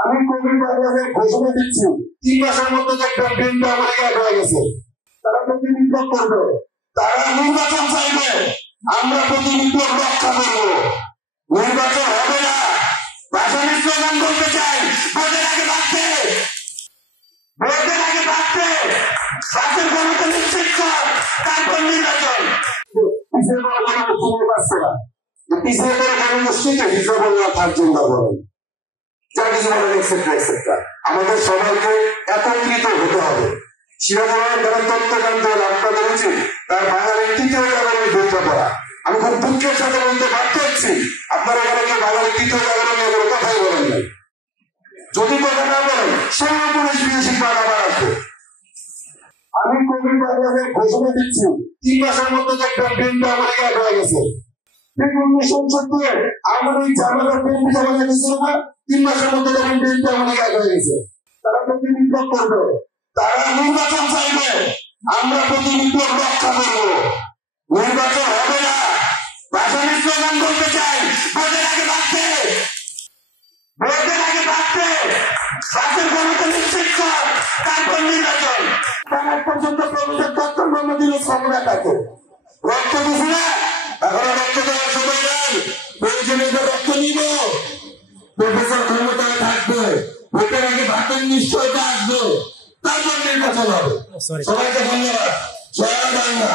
আমি কোভিড ভাইরাসের ঘোষণা দিচ্ছি 3 মাসের মধ্যে দেখবেন বিএনপি আমাদের এক হয়ে গেছে। তারা প্রতিনিধিত্ব করবে, তারা নির্বাচন চাইবে, আমরা প্রতিনিধিত্ব রক্ষা করব। নির্বাচন হবে না, ভাষণের স্লোগান বলতে চাই, ভোটের আগে ভাবতে, ভোটের আগে ভাবতে, ভাতের গণতা নিশ্চিত কর, তারপর নির্বাচন। পিছিয়ে পড়া কোনো মুসলিম আসছে না, পিছিয়ে পড়া কোনো মুসলিমকে হিজবুল্লাহ তার জিন্দা করেন, যা কিছু বলেন এক্সেট্রা এক্সেট্রা। আমাদের সবাইকে একত্রিত হতে হবে। সিরাজুল্লাহ যারা তত্ত্বকান্ত আপনাদের উচিত তার বাঙালির 3য় জাগরণে বইটা পড়া। আমি খুব দুঃখের সাথে বলতে বাধ্য হচ্ছি, আপনারা এখানে কেউ বাঙালির 3য় জাগরণে কোনো কথাই বলেন নাই। যদি কথা না বলেন সঙ্গে পুলিশ বিদেশি বাড়া বাড়াচ্ছে। আমি কোভিড ভাইরাসের ঘোষণা দিচ্ছি 3 মাসের মধ্যে দেখবেন বিএনপি আমাদের এক হয়ে গেছে। ঠিক 1970 আমাদের জামাতের বিএনপি জামাতে গেছিল না, 3 মাসের মধ্যে দেখবেন বিএনপি আমাদের এক হয়ে গেছে। তারা প্রতিনিধিত্ব করবে, তারা নির্বাচন চাইবে, আমরা প্রতিনিধিত্ব রক্ষা করব। নির্বাচন হবে না, ভাষণের স্লোগান বলতে চাই, ভোটের আগে ভাবতে, ভোটের আগে ভাবতে, ভাতের গণতা নিশ্চিত কর, তারপর নির্বাচন। তার এক পর্যন্ত প্রফেসর ডক্টর মোহাম্মদ ইউনূস ক্ষমতা থাকে, রক্ত দিছি না, এখন রক্ত দেওয়ার সময় নাই, প্রয়োজনে রক্ত নিব। প্রফেসর ক্ষমতায় থাকবে, ভোটের আগে ভাতের নিশ্চয়তা আসবে, তারপর নির্বাচন হবে। সবাইকে ধন্যবাদ। জয় বাংলা।